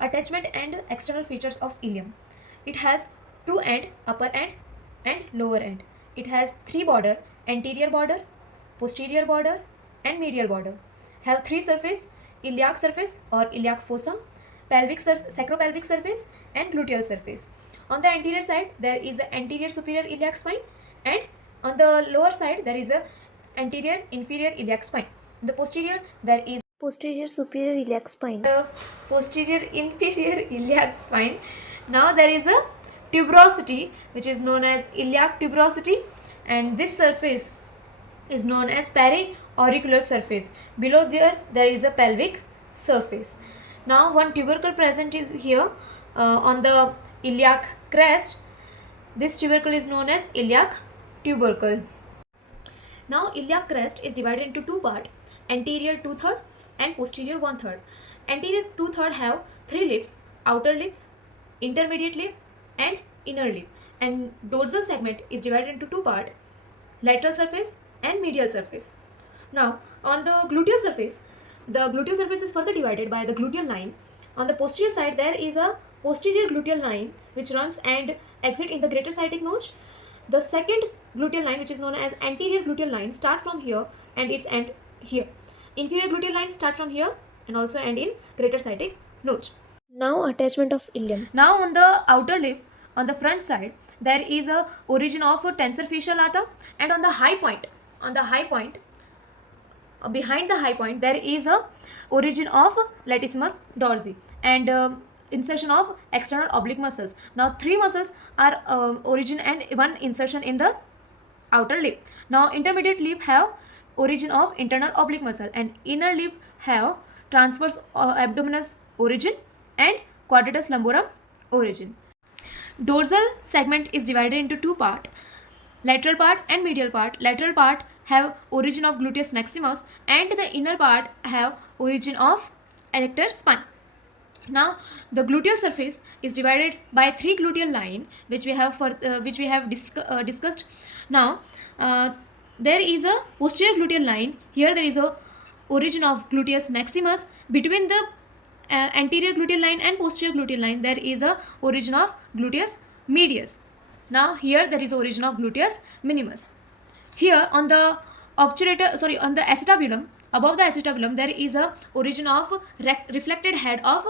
Attachment and external features of ilium. It has two end, upper end and lower end. It has three border, anterior border, posterior border and medial border. Have three surface, iliac surface or iliac fossa, sacropelvic surface and gluteal surface. On the anterior side there is an anterior superior iliac spine, and on the lower side there is a anterior inferior iliac spine. In the posterior there is posterior superior iliac spine. the posterior inferior iliac spine. Now there is a tuberosity which is known as iliac tuberosity, and this surface is known as periauricular surface. Below there is a pelvic surface. Now one tubercle present is here on the iliac crest. This tubercle is known as iliac tubercle. Now iliac crest is divided into two parts, anterior 2/3 and posterior 1/3. Anterior 2/3 have three lips, outer lip, intermediate lip and inner lip, and dorsal segment is divided into two parts, lateral surface and medial surface. Now on the gluteal surface is further divided by the gluteal line. On the posterior side there is a posterior gluteal line which runs and exit in the greater sciatic notch. The second gluteal line, which is known as anterior gluteal line, start from here and its end here. Inferior gluteal line start from here and also end in greater sciatic notch. Now attachment of ilium. Now on the outer lip, on the front side, there is a origin of a tensor fascial lata, and on the high point, behind the high point, there is a origin of latissimus dorsi and insertion of external oblique muscles. Now three muscles are origin and one insertion in the outer lip. Now intermediate lip have origin of internal oblique muscle, and inner lip have transverse abdominis origin and quadratus lumborum origin. Dorsal segment is divided into two parts, lateral part and medial part. Lateral part have origin of gluteus maximus and the inner part have origin of erector spine. Now the gluteal surface is divided by three gluteal line which we have discussed. Now there is a posterior gluteal line. Here there is a origin of gluteus maximus. Between the anterior gluteal line and posterior gluteal line there is a origin of gluteus medius. Now here there is origin of gluteus minimus. Here on the on the acetabulum, above the acetabulum there is a origin of reflected head of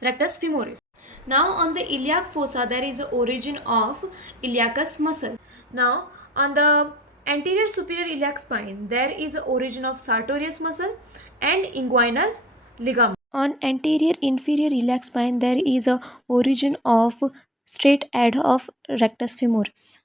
rectus femoris. Now on the iliac fossa there is a origin of iliacus muscle. Now on the anterior superior iliac spine there is a origin of sartorius muscle and inguinal ligament. On anterior inferior iliac spine there is a origin of straight head of rectus femoris.